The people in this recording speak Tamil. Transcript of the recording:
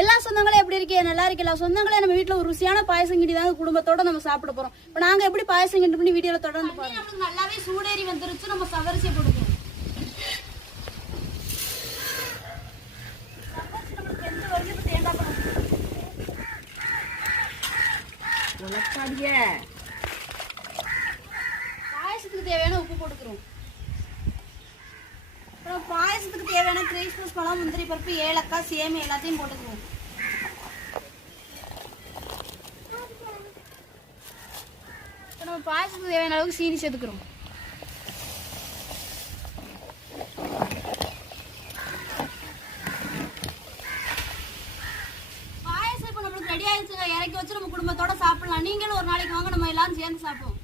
எல்லா சொந்தங்களும் எப்படி இருக்கே, நல்லா இருக்கல சொந்தங்களே. நம்ம வீட்டுல ஒரு ருசியான பாயசம் கிண்டி தாங்க குடும்பத்தோட நம்ம சாப்பிட போறோம். இப்ப நாங்க எப்படி பாயசம் கிண்டி பண்ணி வீடியோல தொடர்ந்து பாருங்க. நமக்கு நல்லாவே சூடேறி வந்துருச்சு. நம்ம சவரிசை போடுவோம். பாயசத்துக்கு தேவையான உப்பு போட்டுக்கிறோம். அப்புறம் பாயசத்துக்கு தேவையான கிரீஸ்மஸ் பழம், முந்திரி பருப்பு, ஏலக்காய், சேமி எல்லாத்தையும் போட்டுக்குவோம். நம்ம பாயசத்துக்கு தேவையான அளவுக்கு சீனி சேர்த்துக்கிறோம். பாயசம் இப்போ நம்மளுக்கு ரெடி ஆயிடுச்சுங்க. இறக்கி வச்சு நம்ம குடும்பத்தோட சாப்பிடலாம். நீங்களும் ஒரு நாளைக்கு வாங்க, நம்ம எல்லாரும் சேர்ந்து சாப்பிடுவோம்.